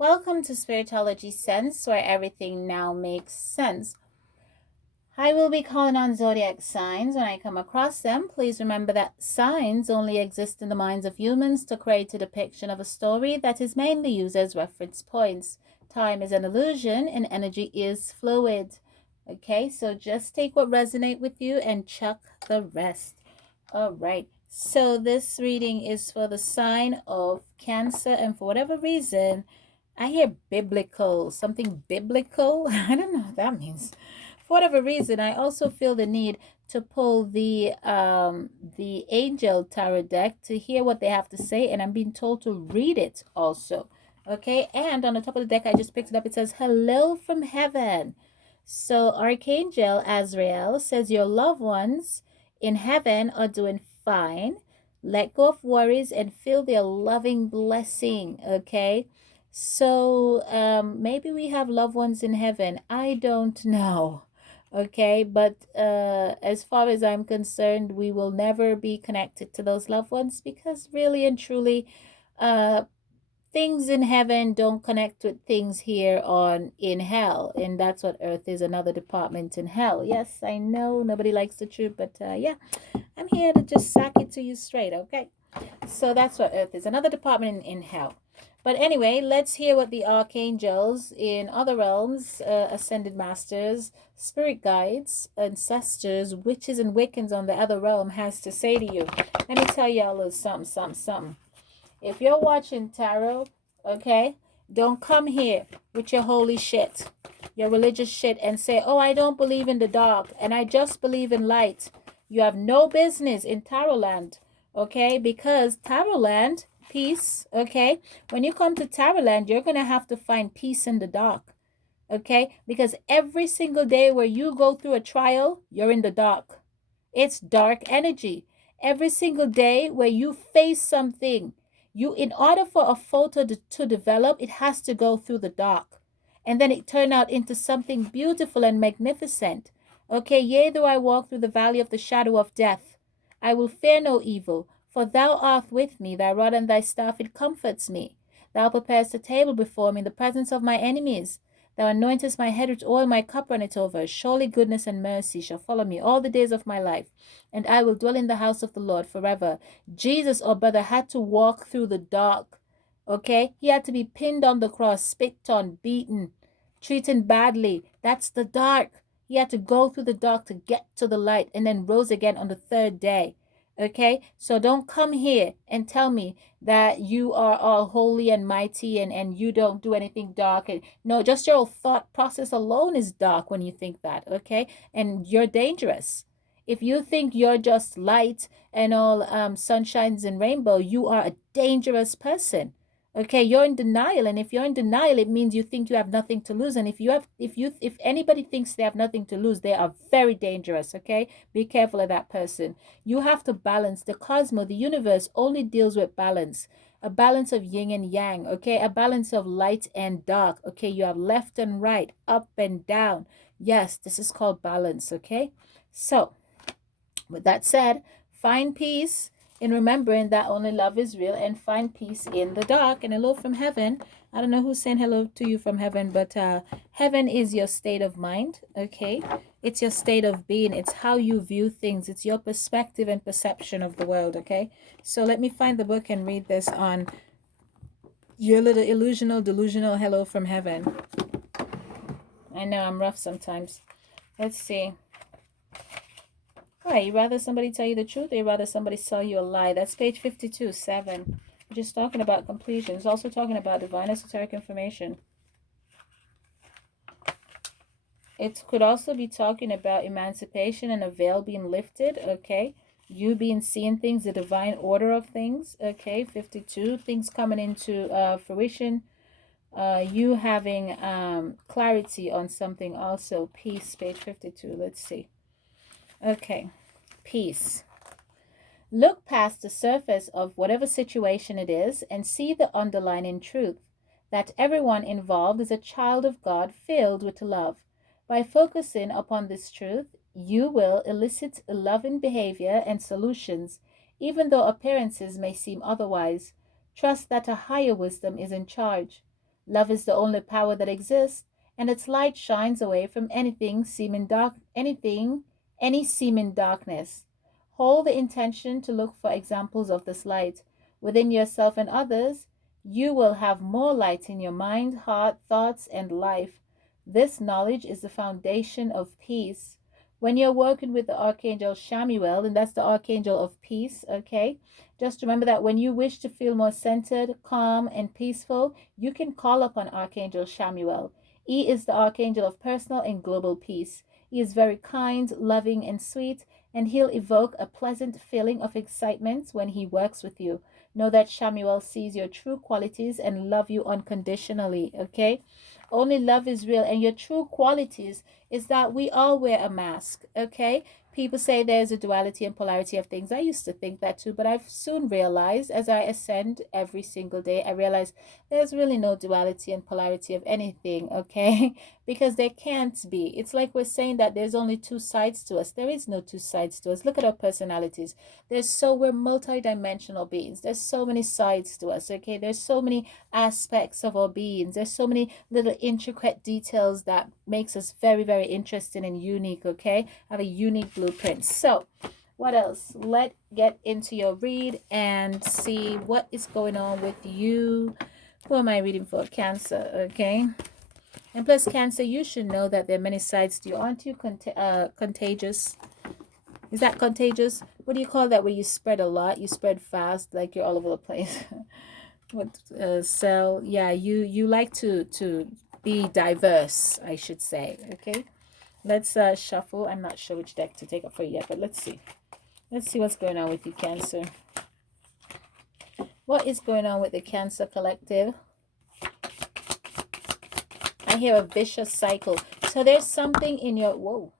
Welcome to Spiritology Sense, where everything now makes sense. I will be calling on zodiac signs when I come across them. Please remember that signs only exist in the minds of humans to create a depiction of a story that is mainly used as reference points. Time is an illusion and energy is fluid. Okay, so just take what resonates with you and chuck the rest. All right. So this reading is for the sign of Cancer, and for whatever reason, I hear biblical, something biblical. I don't know what that means. For whatever reason, I also feel the need to pull the Angel Tarot deck to hear what they have to say, and I'm being told to read it also. Okay, and on the top of the deck, I just picked it up. It says, "Hello from heaven." So Archangel Azrael says your loved ones in heaven are doing fine. Let go of worries and feel their loving blessing. Okay. So maybe we have loved ones in heaven. I don't know. Okay, but as far as I'm concerned, we will never be connected to those loved ones because really and truly, uh, things in heaven don't connect with things here on in hell, and that's what earth is, another department in hell. Yes, I know nobody likes the truth, but yeah, I'm here to just sack it to you straight. Okay, so that's what earth is, another department in hell. But anyway, let's hear what the archangels in other realms, ascended masters, spirit guides, ancestors, witches and wiccans on the other realm has to say to you. Let me tell you a little something. If you're watching tarot, okay, don't come here with your holy shit, your religious shit, and say, oh, I don't believe in the dark and I just believe in light. You have no business in tarot land, okay? Because tarot land, peace, okay? When you come to tarot land, you're going to have to find peace in the dark, okay? Because every single day where you go through a trial, you're in the dark. It's dark energy. Every single day where you face something, in order for a photo to develop, it has to go through the dark. And then it turn out into something beautiful and magnificent. Okay, yea, though I walk through the valley of the shadow of death, I will fear no evil, for thou art with me, thy rod and thy staff, it comforts me. Thou preparest a table before me in the presence of my enemies. Thou anointest my head with oil, my cup runneth over. Surely goodness and mercy shall follow me all the days of my life, and I will dwell in the house of the Lord forever. Jesus, our brother, had to walk through the dark. Okay? He had to be pinned on the cross, spit on, beaten, treated badly. That's the dark. He had to go through the dark to get to the light and then rose again on the third day. Okay? So don't come here and tell me that you are all holy and mighty and you don't do anything dark. And no, just your thought process alone is dark when you think that. Okay? And you're dangerous. If you think you're just light and all sunshines and rainbow, you are a dangerous person. Okay, you're in denial, and if you're in denial, it means you think you have nothing to lose. And if anybody thinks they have nothing to lose, they are very dangerous. Okay, be careful of that person. You have to balance. The cosmos, the universe, only deals with balance. A balance of yin and yang. Okay, a balance of light and dark. Okay, you have left and right, up and down. Yes, this is called balance. Okay, so with that said, find peace in remembering that only love is real, and find peace in the dark. And hello from heaven. I don't know who's saying hello to you from heaven, but heaven is your state of mind, okay? It's your state of being. It's how you view things. It's your perspective and perception of the world, okay? So let me find the book and read this on your little delusional hello from heaven. I know I'm rough sometimes. Let's see. Right, you rather somebody tell you the truth or you rather somebody tell you a lie? That's page 52, 7. We're just talking about completion. It's also talking about divine esoteric information. It could also be talking about emancipation and a veil being lifted, okay? You being seeing things, the divine order of things, okay? 52, things coming into fruition. You having clarity on something also. Peace, page 52. Let's see. Okay, peace. Look past the surface of whatever situation it is and see the underlying truth that everyone involved is a child of God filled with love. By focusing upon this truth, you will elicit loving behavior and solutions, even though appearances may seem otherwise. Trust that a higher wisdom is in charge. Love is the only power that exists, and its light shines away from any seeming darkness. Hold the intention to look for examples of this light within yourself and others. You will have more light in your mind, heart, thoughts, and life. This knowledge is the foundation of peace. When you're working with the Archangel Shamuel, and that's the Archangel of Peace, okay? Just remember that when you wish to feel more centered, calm, and peaceful, you can call upon Archangel Shamuel. He is the Archangel of personal and global peace. He is very kind, loving, and sweet, and he'll evoke a pleasant feeling of excitement when he works with you. Know that Shamuel sees your true qualities and love you unconditionally, okay? Only love is real, and your true qualities is that we all wear a mask, okay? People say there's a duality and polarity of things. I used to think that too, but I've soon realized as I ascend every single day, I realize there's really no duality and polarity of anything, okay? Because there can't be. It's like we're saying that there's only two sides to us. There is no two sides to us. Look at our personalities. We're multidimensional beings. There's so many sides to us, okay? There's so many aspects of our beings. There's so many little intricate details that makes us very, very interesting and unique, okay? Have a unique blueprint. So, what else? Let's get into your read and see what is going on with you. Who am I reading for? Cancer, okay? And plus, Cancer, you should know that there are many sides to you. Aren't you contagious? Is that contagious? What do you call that where you spread a lot? You spread fast, like you're all over the place. What cell? Yeah, you like to be diverse, I should say. Okay, let's shuffle. I'm not sure which deck to take up for you yet, but let's see. Let's see what's going on with you, Cancer. What is going on with the Cancer collective? I hear a vicious cycle. So there's something in your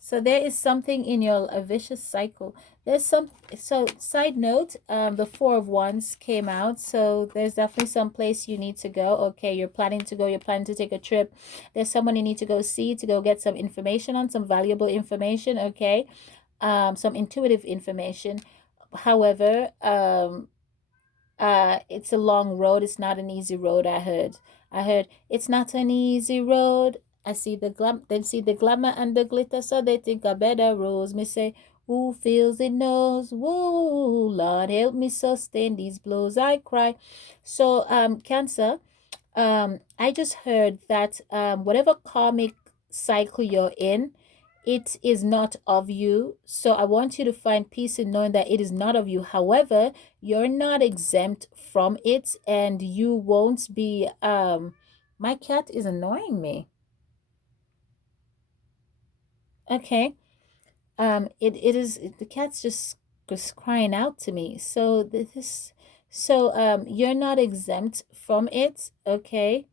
So there is something in your a vicious cycle. There's some. So side note, the Four of Wands came out. So there's definitely some place you need to go. Okay, you're planning to go. You're planning to take a trip. There's someone you need to go see to go get some information on, some valuable information. Okay, some intuitive information. However, it's a long road. It's not an easy road. I heard it's not an easy road. I see the then see the glamour and the glitter, so they think a better rose. Me say, who feels it knows. Whoa, Lord help me sustain these blows I cry. So Cancer, I just heard that whatever karmic cycle you're in, it is not of you. So I want you to find peace in knowing that it is not of you. However, you're not exempt from it, and you won't be my cat is annoying me. Okay. The cat's just crying out to me. So you're not exempt from it, okay?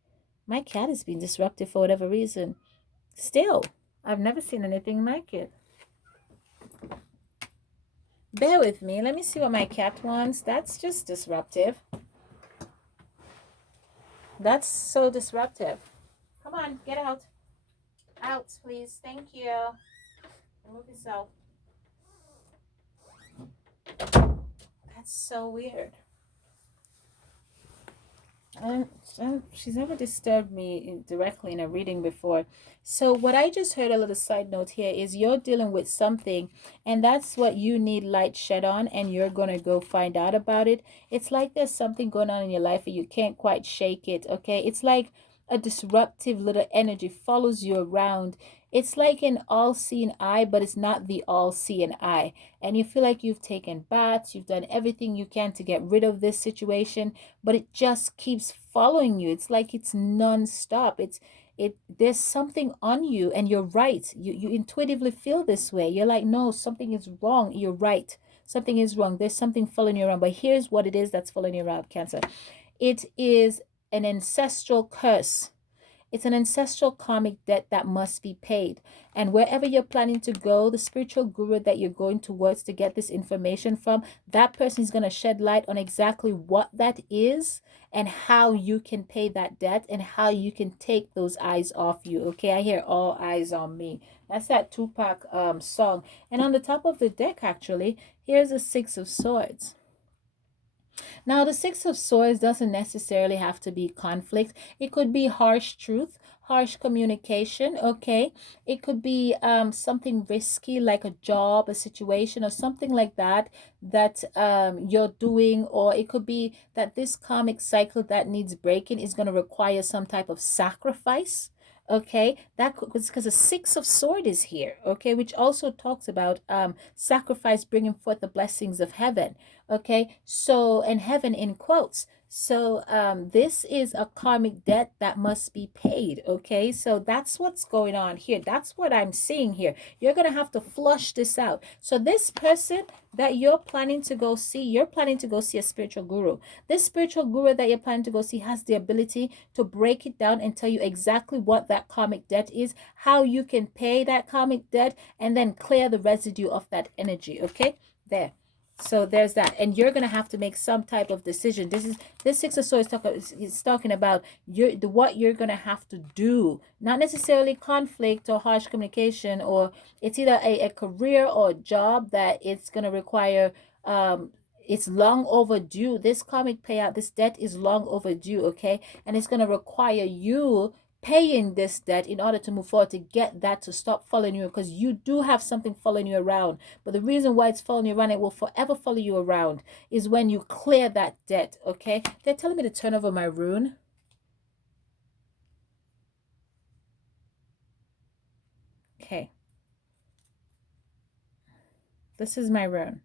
My cat is being disruptive for whatever reason. Still, I've never seen anything like it. Bear with me. Let me see what my cat wants. That's just disruptive. That's so disruptive. Come on, get out. Out, please. Thank you. Remove yourself. That's so weird. She's never disturbed me directly in a reading before. So what I just heard, a little side note here, is you're dealing with something, and that's what you need light shed on, and you're gonna go find out about it. It's like there's something going on in your life and you can't quite shake it. Okay, it's like a disruptive little energy follows you around. It's like an all-seeing eye, but it's not the all-seeing eye. And you feel like you've taken baths, you've done everything you can to get rid of this situation, but it just keeps following you. It's like it's non-stop. There's something on you, and you're right. You intuitively feel this way. You're like, no, something is wrong. You're right. Something is wrong. There's something following you around. But here's what it is that's following you around, Cancer. It is an ancestral curse. It's an ancestral karmic debt that must be paid. And wherever you're planning to go, the spiritual guru that you're going towards to get this information from, that person is going to shed light on exactly what that is and how you can pay that debt and how you can take those eyes off you. Okay, I hear all eyes on me. That's that Tupac song. And on the top of the deck, actually, here's a Six of Swords. Now, the Six of Swords doesn't necessarily have to be conflict. It could be harsh truth, harsh communication, okay? It could be something risky like a job, a situation, or something like that that you're doing, or it could be that this karmic cycle that needs breaking is going to require some type of sacrifice. Okay, that because the Six of Sword is here, okay, which also talks about sacrifice bringing forth the blessings of heaven. Okay, so, and heaven in quotes. So this is a karmic debt that must be paid. Okay, so that's what's going on here. That's what I'm seeing here. You're gonna have to flush this out. So this person that you're planning to go see, you're planning to go see a spiritual guru. This spiritual guru that you're planning to go see has the ability to break it down and tell you exactly what that karmic debt is, how you can pay that karmic debt, and then clear the residue of that energy. Okay, there. So there's that, and you're gonna have to make some type of decision. This Six of Swords is talking about what you're gonna have to do, not necessarily conflict or harsh communication, or it's either a career or a job that it's gonna require. It's long overdue. This karmic payout, this debt is long overdue. Okay, and it's gonna require you paying this debt in order to move forward, to get that to stop following you, because you do have something following you around. But the reason why it's following you around, it will forever follow you around, is when you clear that debt. Okay, they're telling me to turn over my rune. Okay, this is my rune.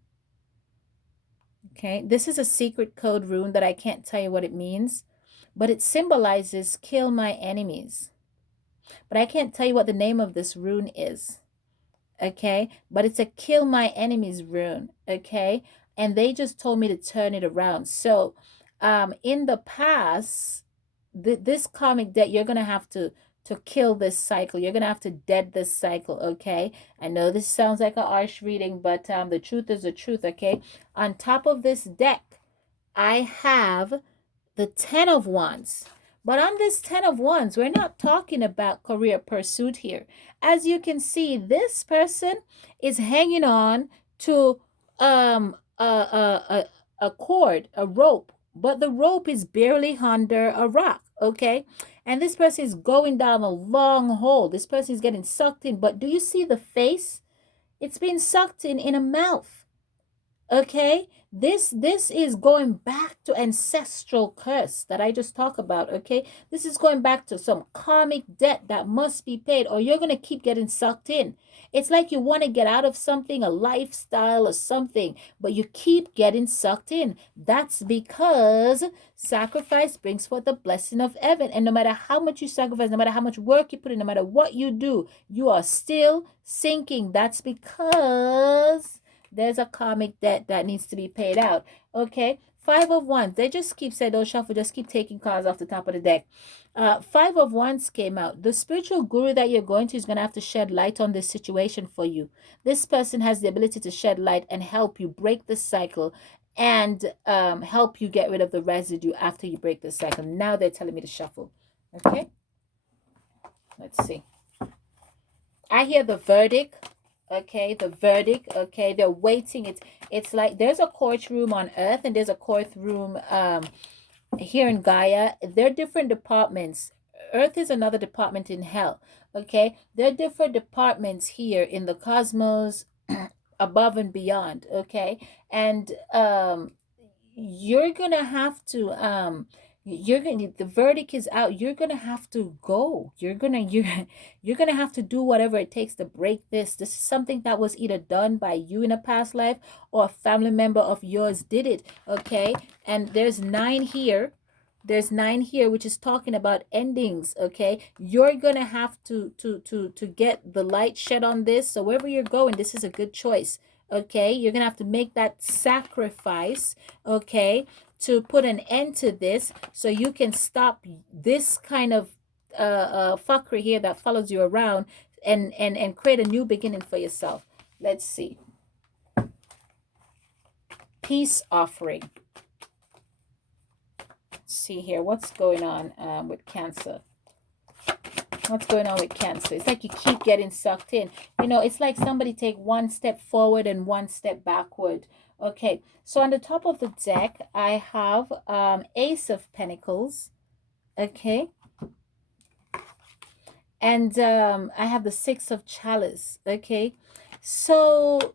Okay, this is a secret code rune that I can't tell you what it means, but it symbolizes kill my enemies. But I can't tell you what the name of this rune is. Okay, but it's a kill my enemies rune. Okay, and they just told me to turn it around. So in the past, this karmic debt, you're gonna have to kill this cycle. You're gonna have to dead this cycle. Okay, I know this sounds like a harsh reading, but the truth is the truth. Okay, on top of this deck, I have the Ten of Wands. But on this Ten of Wands, we're not talking about career pursuit here. As you can see, this person is hanging on to a cord, a rope, but the rope is barely under a rock, okay? And this person is going down a long hole. This person is getting sucked in, but do you see the face? It's being sucked in a mouth. Okay, this is going back to ancestral curse that I just talked about. Okay, this is going back to some karmic debt that must be paid, or you're gonna keep getting sucked in. It's like you want to get out of something, a lifestyle or something, but you keep getting sucked in. That's because sacrifice brings forth the blessing of heaven, and no matter how much you sacrifice, no matter how much work you put in, no matter what you do, you are still sinking. That's because there's a karmic debt that needs to be paid out. Okay. Five of Wands. They just keep saying, don't shuffle, just keep taking cards off the top of the deck. Five of Wands came out. The spiritual guru that you're going to is going to have to shed light on this situation for you. This person has the ability to shed light and help you break the cycle, and help you get rid of the residue after you break the cycle. Now they're telling me to shuffle. Okay. Let's see. I hear the verdict. Okay, the verdict. Okay, they're waiting. It's like there's a courtroom on earth and there's a courtroom here in Gaia. They're different departments. Earth is another department in hell. Okay, there are different departments here in the cosmos, above and beyond. Okay, and you're gonna have to you're gonna, the verdict is out. You're gonna have to go. You're gonna have to do whatever it takes to break this is something that was either done by you in a past life, or a family member of yours did it. Okay, and there's nine here. There's nine here, which is talking about endings. Okay, you're gonna have to get the light shed on this. So wherever you're going, this is a good choice. Okay, you're gonna have to make that sacrifice. Okay, to put an end to this, so you can stop this kind of fuckery here that follows you around, and create a new beginning for yourself. Let's see. Peace offering. Let's see here. What's going on with Cancer? What's going on with Cancer? It's like you keep getting sucked in. You know, it's like somebody take one step forward and one step backward. Okay, so on the top of the deck, I have Ace of Pentacles. Okay, and I have the Six of Chalice. Okay, so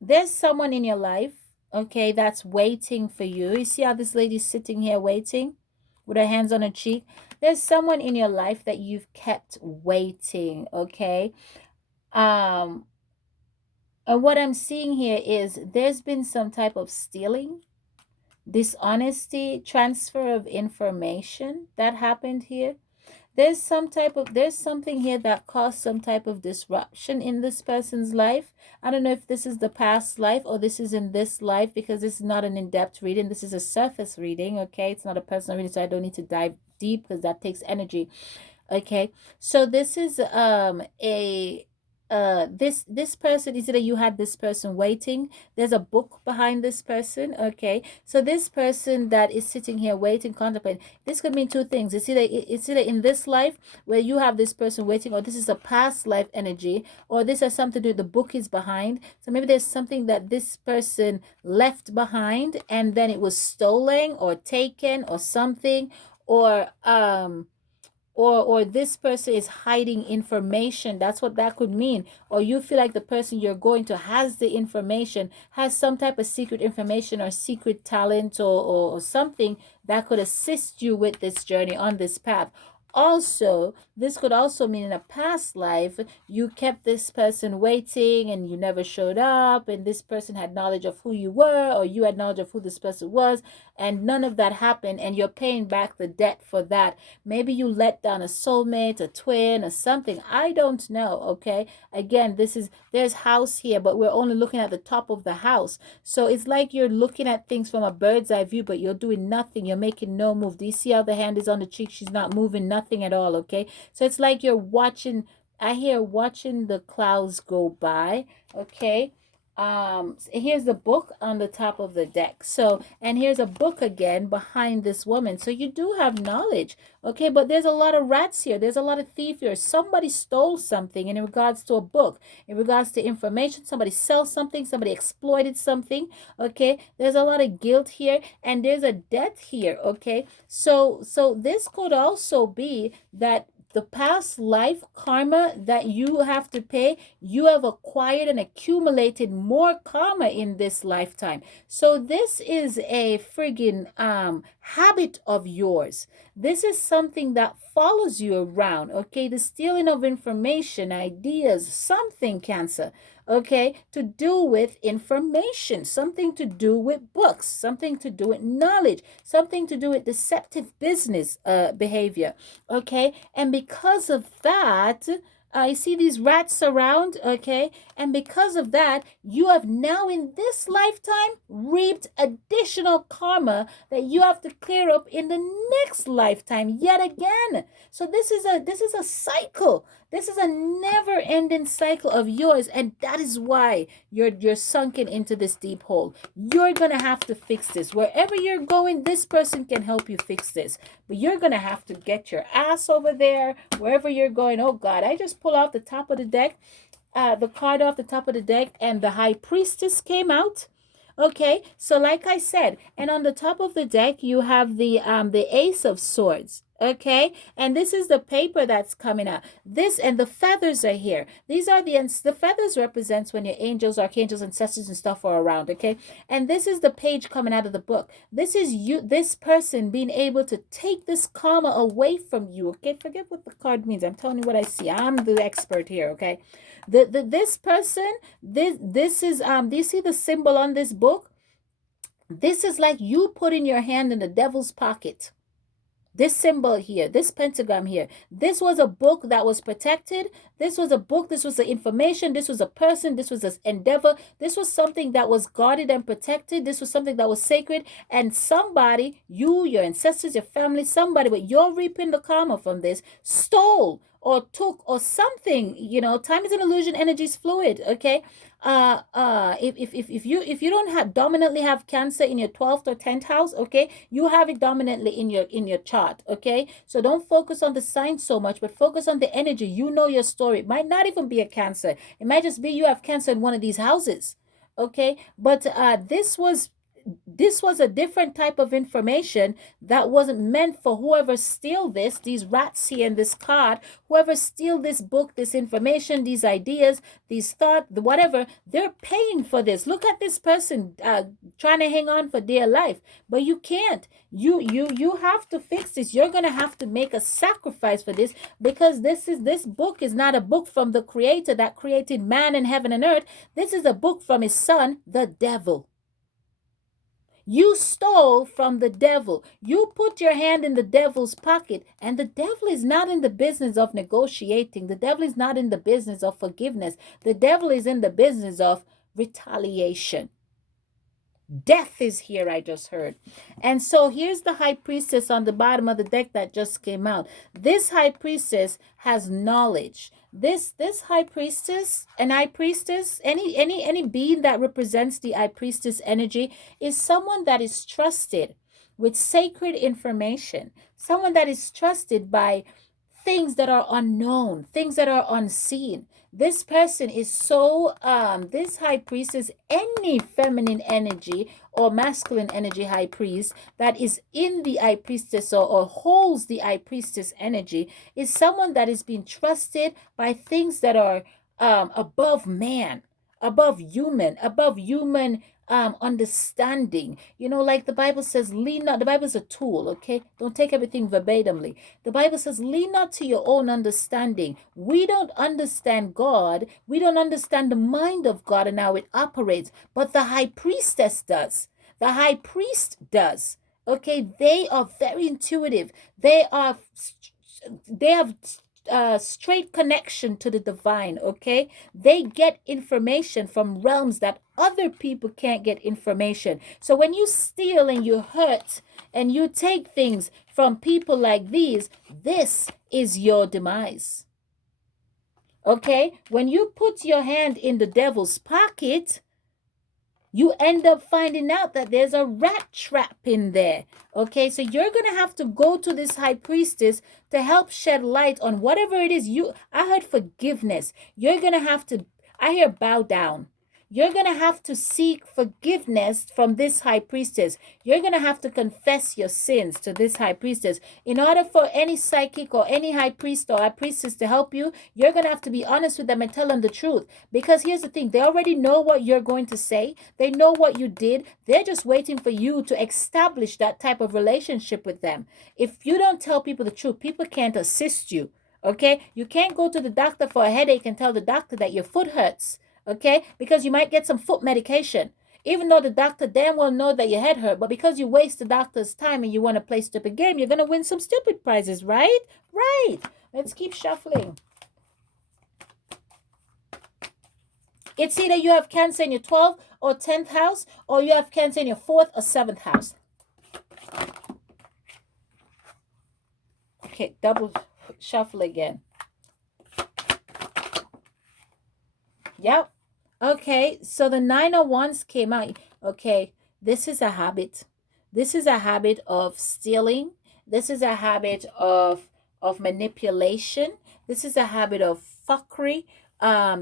there's someone in your life, okay, that's waiting for you. You see how this lady's sitting here waiting with her hands on her cheek? There's someone in your life that you've kept waiting, okay? Um, and what I'm seeing here is there's been some type of stealing, dishonesty, transfer of information that happened here. There's something here that caused some type of disruption in this person's life. I don't know if this is the past life or this is in this life, because this is not an in-depth reading. This is a surface reading, okay? It's not a personal reading, so I don't need to dive deep because that takes energy. Okay, so this is a this person, is it that you had this person waiting? There's a book behind this person. Okay, so this person that is sitting here waiting, contemplating, this could mean two things. It's either in this life where you have this person waiting, or this is a past life energy, or this has something to do with the book is behind. So maybe there's something that this person left behind and then it was stolen or taken or something, or this person is hiding information. That's what that could mean. Or you feel like the person you're going to has the information, has some type of secret information or secret talent, or something that could assist you with this journey on this path. Also, this could also mean in a past life you kept this person waiting and you never showed up, and this person had knowledge of who you were, or you had knowledge of who this person was, and none of that happened, and you're paying back the debt for that. Maybe you let down a soulmate, a twin, or something. I don't know. Okay. Again, there's house here, but we're only looking at the top of the house. So it's like you're looking at things from a bird's eye view, but you're doing nothing. You're making no move. Do you see how the hand is on the cheek? She's not moving, nothing at all. Okay. So it's like you're watching. I hear watching the clouds go by. Okay. Here's the book on the top of the deck. So, and here's a book again behind this woman. So you do have knowledge. Okay, but there's a lot of rats here. There's a lot of thief here. Somebody stole something in regards to a book, in regards to information. Somebody sells something. Somebody exploited something. Okay, there's a lot of guilt here, and there's a debt here. Okay, so this could also be that the past life karma that you have to pay, you have acquired and accumulated more karma in this lifetime. So this is a friggin' habit of yours. This is something that follows you around. Okay, the stealing of information, ideas, something, Cancer. Okay, to do with information, something to do with books, something to do with knowledge, something to do with deceptive business behavior. Okay, and because of that, I see these rats around, okay? And because of that, you have now in this lifetime reaped additional karma that you have to clear up in the next lifetime yet again. So this is a cycle. This is a never-ending cycle of yours, and that is why you're sunken into this deep hole. You're gonna have to fix this. Wherever you're going, this person can help you fix this. But you're going to have to get your ass over there, wherever you're going. Oh, God, I just pull off the top of the deck, the card off the top of the deck, and the High Priestess came out. Okay, so like I said, and on the top of the deck, you have the Ace of Swords. Okay, and this is the paper that's coming out. This and the feathers are here. These are the feathers represents when your angels, archangels, ancestors, and stuff are around. Okay, and this is the page coming out of the book. This is you, this person being able to take this karma away from you. Okay, forget what the card means. I'm telling you what I see. I'm the expert here. Okay, this person, this is do you see the symbol on this book? This is like you putting your hand in the devil's pocket. This symbol here, this pentagram here, this was a book that was protected. This was a book, this was the information, this was a person, this was an endeavor, this was something that was guarded and protected, this was something that was sacred, and somebody, you, your ancestors, your family, somebody, but you're reaping the karma from this, stole or took or something. Time is an illusion, energy is fluid. Okay, if you don't have dominantly have Cancer in your 12th or 10th house, okay, you have it dominantly in your chart. Okay, so don't focus on the sign so much, but focus on the energy. You know your story. It might not even be a Cancer. It might just be you have Cancer in one of these houses. Okay, but this was a different type of information that wasn't meant for whoever steal this, these rats here in this card, whoever steal this book, this information, these ideas, these thoughts, whatever, they're paying for this. Look at this person trying to hang on for dear life, but you can't. You have to fix this. You're gonna have to make a sacrifice for this, because this book is not a book from the creator that created man and heaven and earth. This is a book from his son, the devil. You stole from the devil. You put your hand in the devil's pocket, and the devil is not in the business of negotiating. The devil is not in the business of forgiveness. The devil is in the business of retaliation. Death is here, I just heard. And so here's the high priestess on the bottom of the deck that just came out. This high priestess has knowledge. This high priestess, an high priestess, any being that represents the high priestess energy is someone that is trusted with sacred information, someone that is trusted by things that are unknown, things that are unseen. This person is so this high priestess, any feminine energy or masculine energy high priest that is in the high priestess, or holds the high priestess energy, is someone that is being trusted by things that are above man, above human understanding. You know, like the Bible says, lean not. The Bible is a tool, okay? Don't take everything verbatimly. The Bible says, lean not to your own understanding. We don't understand God. We don't understand the mind of God and how it operates, but the high priestess does. The high priest does. Okay, they are very intuitive. They have straight connection to the divine. Okay, they get information from realms that other people can't get information. So when you steal and you hurt and you take things from people like these, this is your demise. Okay, when you put your hand in the devil's pocket, you end up finding out that there's a rat trap in there. Okay, so you're gonna have to go to this high priestess to help shed light on whatever it is. I heard forgiveness. You're gonna have to, I hear bow down. You're going to have to seek forgiveness from this high priestess. You're going to have to confess your sins to this high priestess. In order for any psychic or any high priest or high priestess to help you, you're going to have to be honest with them and tell them the truth. Because here's the thing, they already know what you're going to say. They know what you did. They're just waiting for you to establish that type of relationship with them. If you don't tell people the truth, people can't assist you. Okay? You can't go to the doctor for a headache and tell the doctor that your foot hurts. Okay, because you might get some foot medication, even though the doctor damn well know that your head hurt. But because you waste the doctor's time and you want to play stupid game, you're gonna win some stupid prizes, right? Right. Let's keep shuffling. It's either you have Cancer in your 12th or 10th house, or you have Cancer in your 4th or 7th house. Okay, double shuffle again. Yep. Okay, so the 9 of Wands came out. Okay, this is a habit. This is a habit of stealing. This is a habit of manipulation. This is a habit of fuckery.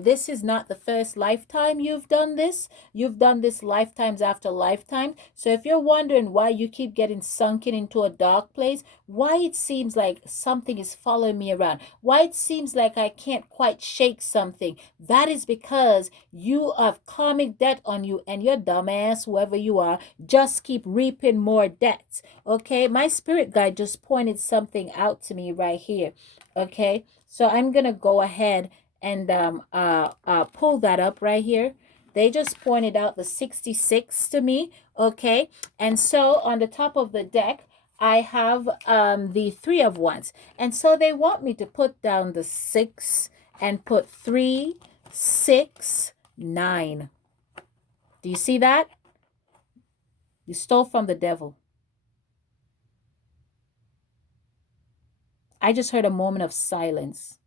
This is not the first lifetime you've done this. You've done this lifetimes after lifetime. So if you're wondering why you keep getting sunken into a dark place, why it seems like something is following me around, why it seems like I can't quite shake something, that is because you have karmic debt on you, and your dumbass, whoever you are, just keep reaping more debts. Okay, my spirit guide just pointed something out to me right here. Okay, so I'm gonna go ahead and pull that up right here. They just pointed out the 66 to me. Okay, and so on the top of the deck I have the 3 of Wands, and so they want me to put down the 6 and put 3, 6, 9. Do you see that? You stole from the devil. I just heard a moment of silence.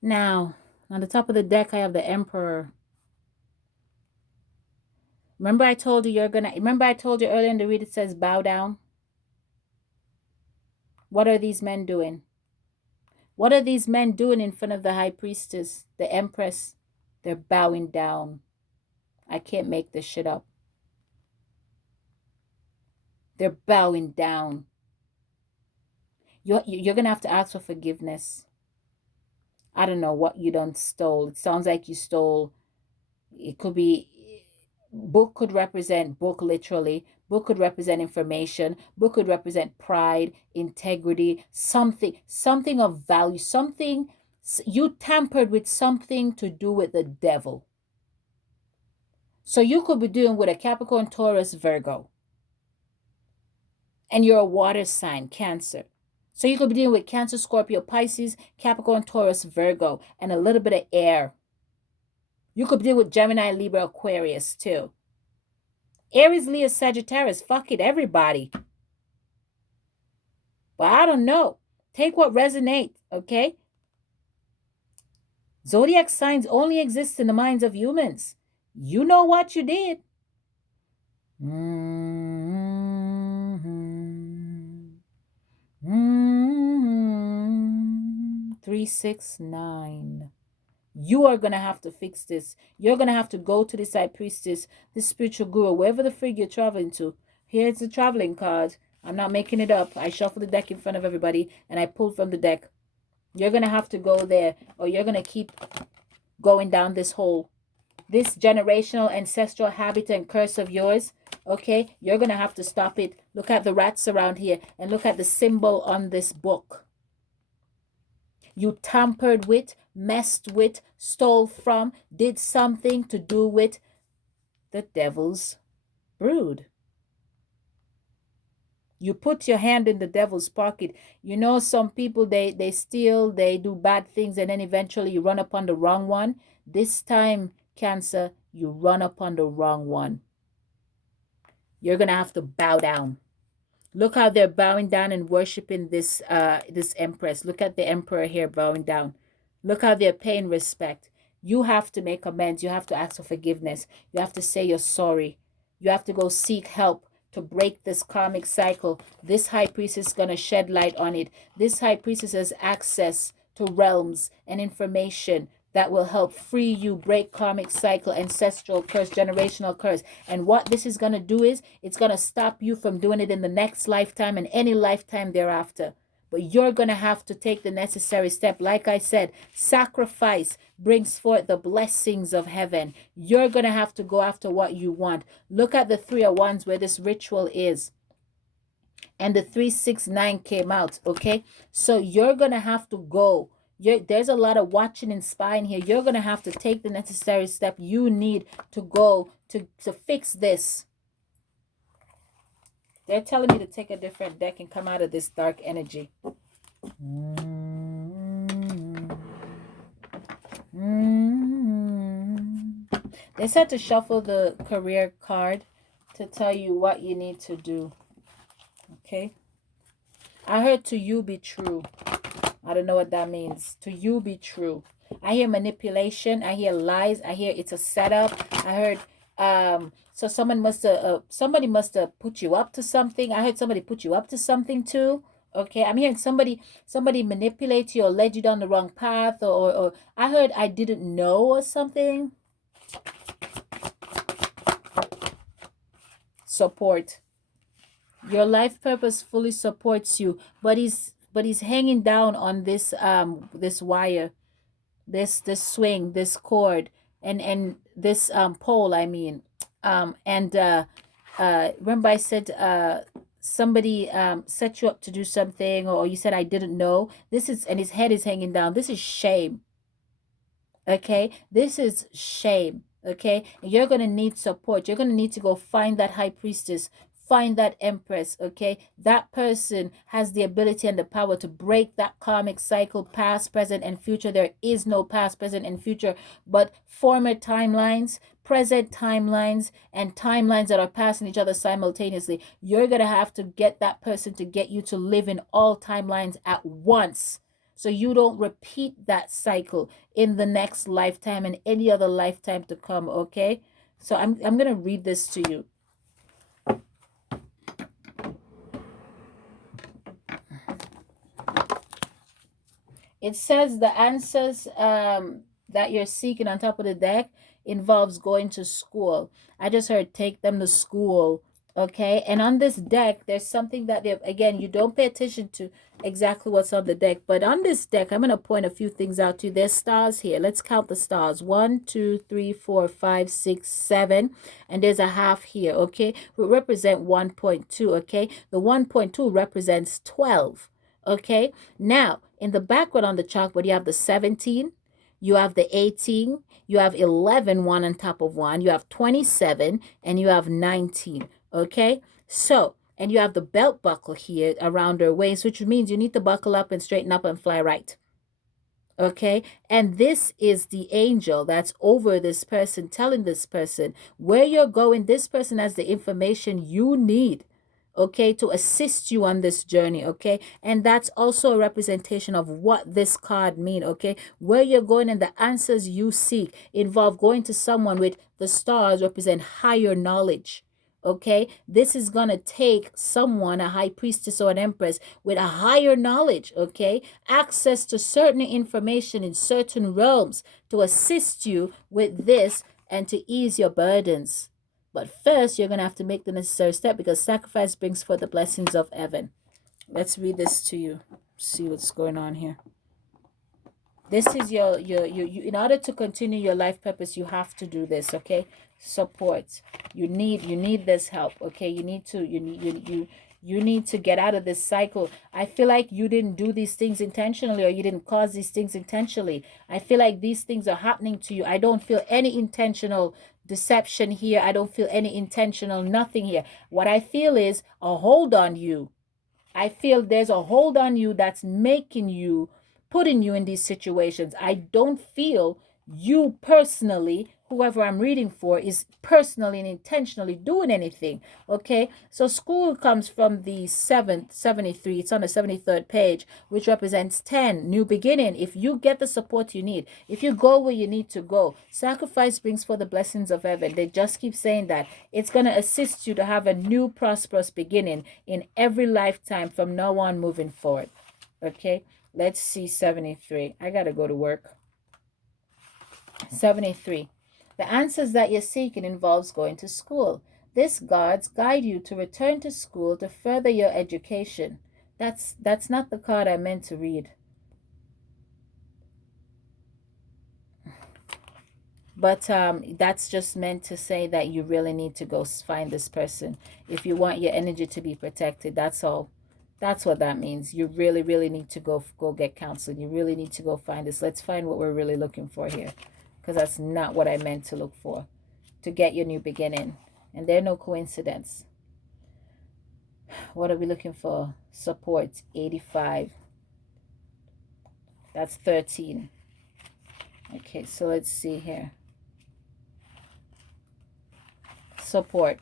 Now, On the top of the deck, I have the Emperor. Remember I told you remember I told you earlier in the read it says bow down? What are these men doing? What are these men doing in front of the high priestess, the empress? They're bowing down. I can't make this shit up. They're bowing down. You're going to have to ask for forgiveness. I don't know what you done stole. It sounds like you stole. It could be, book could represent book literally. Book could represent information. Book could represent pride, integrity, something of value, something. You tampered with something to do with the devil. So you could be doing with a Capricorn, Taurus, Virgo. And you're a water sign, Cancer. So you could be dealing with Cancer, Scorpio, Pisces, Capricorn, Taurus, Virgo, and a little bit of air. You could deal with Gemini, Libra, Aquarius too. Aries, Leo, Sagittarius, fuck it, everybody. But I don't know. Take what resonates, okay? Zodiac signs only exist in the minds of humans. You know what you did. 369. You are going to have to fix this. You're going to have to go to this high priestess, this spiritual guru, wherever the frig you're traveling to. Here's the traveling card. I'm not making it up. I shuffled the deck in front of everybody and I pulled from the deck. You're going to have to go there or you're going to keep going down this hole. This generational ancestral habit and curse of yours, okay, you're going to have to stop it. Look at the rats around here and look at the symbol on this book. You tampered with, messed with, stole from, did something to do with the devil's brood. You put your hand in the devil's pocket. You know, some people, they steal, they do bad things, and then eventually you run upon the wrong one. This time, Cancer, you run upon the wrong one. You're going to have to bow down. Look how they're bowing down and worshiping this empress. Look at the emperor here bowing down. Look how they're paying respect. You have to make amends. You have to ask for forgiveness. You have to say you're sorry. You have to go seek help to break this karmic cycle. This high priestess is going to shed light on it. This high priestess has access to realms and information that will help free you, break karmic cycle, ancestral curse, generational curse. And what this is going to do is it's going to stop you from doing it in the next lifetime and any lifetime thereafter. But you're going to have to take the necessary step. Like I said, sacrifice brings forth the blessings of heaven. You're going to have to go after what you want. Look at the 3 of Wands where this ritual is. And the 369 came out, okay? So you're going to have to go. There's a lot of watching and spying here. You're going to have to take the necessary step you need to go to fix this. They're telling me to take a different deck and come out of this dark energy. They said to shuffle the career card to tell you what you need to do. Okay? I heard to you be true. I don't know what that means. To you be true. I hear manipulation. I hear lies. I hear it's a setup. I heard so somebody must have put you up to something. I heard somebody put you up to something too. Okay, I'm hearing somebody manipulate you or led you down the wrong path, or I heard I didn't know or something. Support. Your life purpose fully supports you, but he's hanging down on this this wire, this swing, this cord, and this pole, I mean. Remember I said somebody set you up to do something, or you said I didn't know. This is, and his head is hanging down. This is shame. Okay, this is shame. Okay, and you're gonna need support. You're gonna need to go find that high priestess, find that empress. Okay, that person has the ability and the power to break that karmic cycle, past, present, and future. There is no past, present, and future, but former timelines, present timelines, and timelines that are passing each other simultaneously. You're gonna have to get that person to get you to live in all timelines at once. so you don't repeat that cycle in the next lifetime and any other lifetime to come, okay? So I'm going to read this to you. It says the answers that you're seeking on top of the deck involves going to school. I just heard take them to school. Okay. And on this deck, there's something that they, again, you don't pay attention to exactly what's on the deck. But on this deck, I'm going to point a few things out to you. There's stars here. Let's count the stars. 1, 2, 3, 4, 5, 6, 7. And there's a half here. Okay. We represent 1.2. Okay. The 1.2 represents 12. Okay. Now, in the background on the chalkboard, you have the 17, you have the 18, you have 11, one on top of one, you have 27, and you have 19. Okay. So, and you have the belt buckle here around her waist, which means you need to buckle up and straighten up and fly right. Okay. And this is the angel that's over this person, telling this person where you're going. This person has the information you need, okay, to assist you on this journey, okay? And that's also a representation of what this card mean, okay? Where you're going and the answers you seek involve going to someone with the stars represent higher knowledge. Okay, this is gonna take someone, a high priestess or an empress, with a higher knowledge, okay, access to certain information in certain realms to assist you with this and to ease your burdens. But first, you're going to have to make the necessary step, because sacrifice brings forth the blessings of heaven. Let's read this to you. See what's going on here. This is your in order to continue your life purpose, you have to do this, okay? Support. You need this help, okay? You need to get out of this cycle. I feel like you didn't do these things intentionally, or you didn't cause these things intentionally. I feel like these things are happening to you. I don't feel any intentional deception here. I don't feel any intentional nothing here. What I feel is a hold on you. I feel there's a hold on you that's making you, putting you in these situations. I don't feel you personally, whoever I'm reading for, is personally and intentionally doing anything. Okay, so school comes from the 73. It's on the 73rd page, which represents 10, new beginning. If you get the support you need, if you go where you need to go, sacrifice brings for the blessings of heaven. They just keep saying that it's going to assist you to have a new prosperous beginning in every lifetime from now on moving forward. Okay, let's see 73. I gotta go to work. 73. The answers that you're seeking involves going to school. This guide you to return to school to further your education. That's not the card I meant to read. But that's just meant to say that you really need to go find this person if you want your energy to be protected. That's all. That's what that means. You really, really need to go get counseling. You really need to go find this. Let's find what we're really looking for here, because that's not what I meant to look for, to get your new beginning. And there's no coincidence. What are we looking for? Support, 85. That's 13. Okay, so let's see here. Support.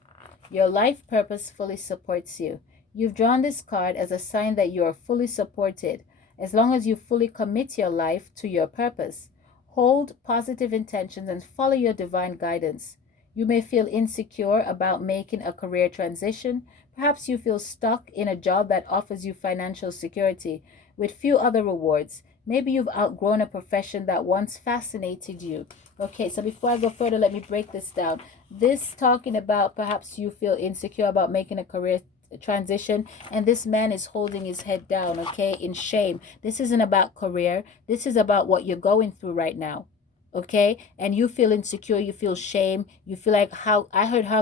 Your life purpose fully supports you. You've drawn this card as a sign that you are fully supported, as long as you fully commit your life to your purpose. Hold positive intentions and follow your divine guidance. You may feel insecure about making a career transition. Perhaps you feel stuck in a job that offers you financial security with few other rewards. Maybe you've outgrown a profession that once fascinated you. Okay, so before I go further, let me break this down. This talking about perhaps you feel insecure about making a career transition, and this man is holding his head down, okay, in shame. This isn't about career. This is about what you're going through right now. Okay, and you feel insecure, you feel shame, you feel like, how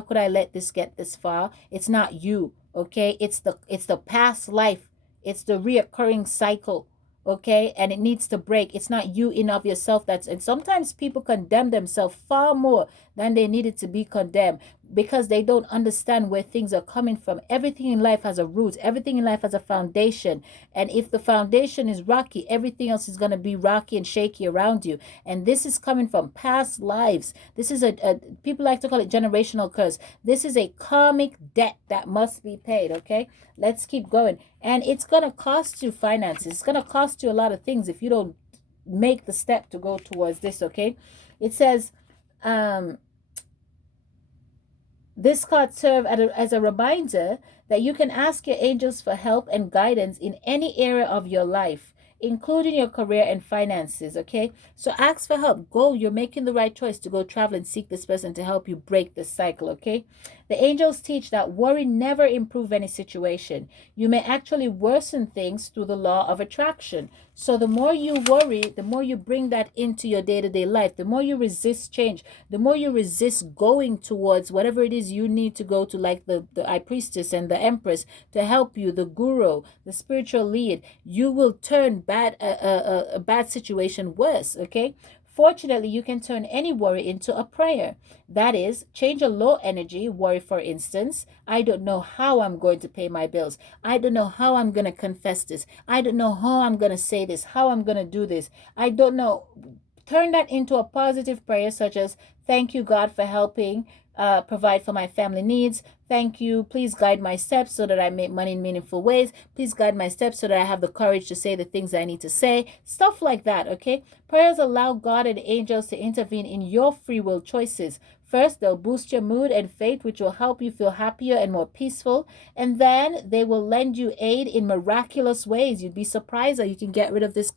could I let this get this far? It's not you, okay? It's the past life. It's the reoccurring cycle, okay? And it needs to break. It's not you in of yourself. And sometimes people condemn themselves far more than they needed to be condemned. because they don't understand where things are coming from. Everything in life has a root, everything in life has a foundation. And if the foundation is rocky, everything else is going to be rocky and shaky around you. And this is coming from past lives. This is people like to call it generational curse. This is a karmic debt that must be paid. Okay, let's keep going. And it's going to cost you finances. It's going to cost you a lot of things if you don't make the step to go towards this. Okay, it says, this card serves as a reminder that you can ask your angels for help and guidance in any area of your life, including your career and finances. Okay, so ask for help. Go, you're making the right choice to go travel and seek this person to help you break the cycle. Okay, the angels teach that worry never improves any situation. You may actually worsen things through the law of attraction. So the more you worry, the more you bring that into your day-to-day life, the more you resist change, the more you resist going towards whatever it is you need to go to, like the high priestess and the empress to help you, the guru, the spiritual lead. You will turn a bad situation worse. Okay, fortunately, you can turn any worry into a prayer. That is, change a low energy worry, for instance. I don't know how I'm going to pay my bills. I don't know how I'm going to confess this. I don't know how I'm going to say this, how I'm going to do this. I don't know. Turn that into a positive prayer, such as, thank you, God, for helping provide for my family needs. Thank you. Please guide my steps so that I make money in meaningful ways. Please guide my steps so that I have the courage to say the things I need to say. Stuff like that, okay? Prayers allow God and angels to intervene in your free will choices. First, they'll boost your mood and faith, which will help you feel happier and more peaceful. And then they will lend you aid in miraculous ways. You'd be surprised that you can get rid of this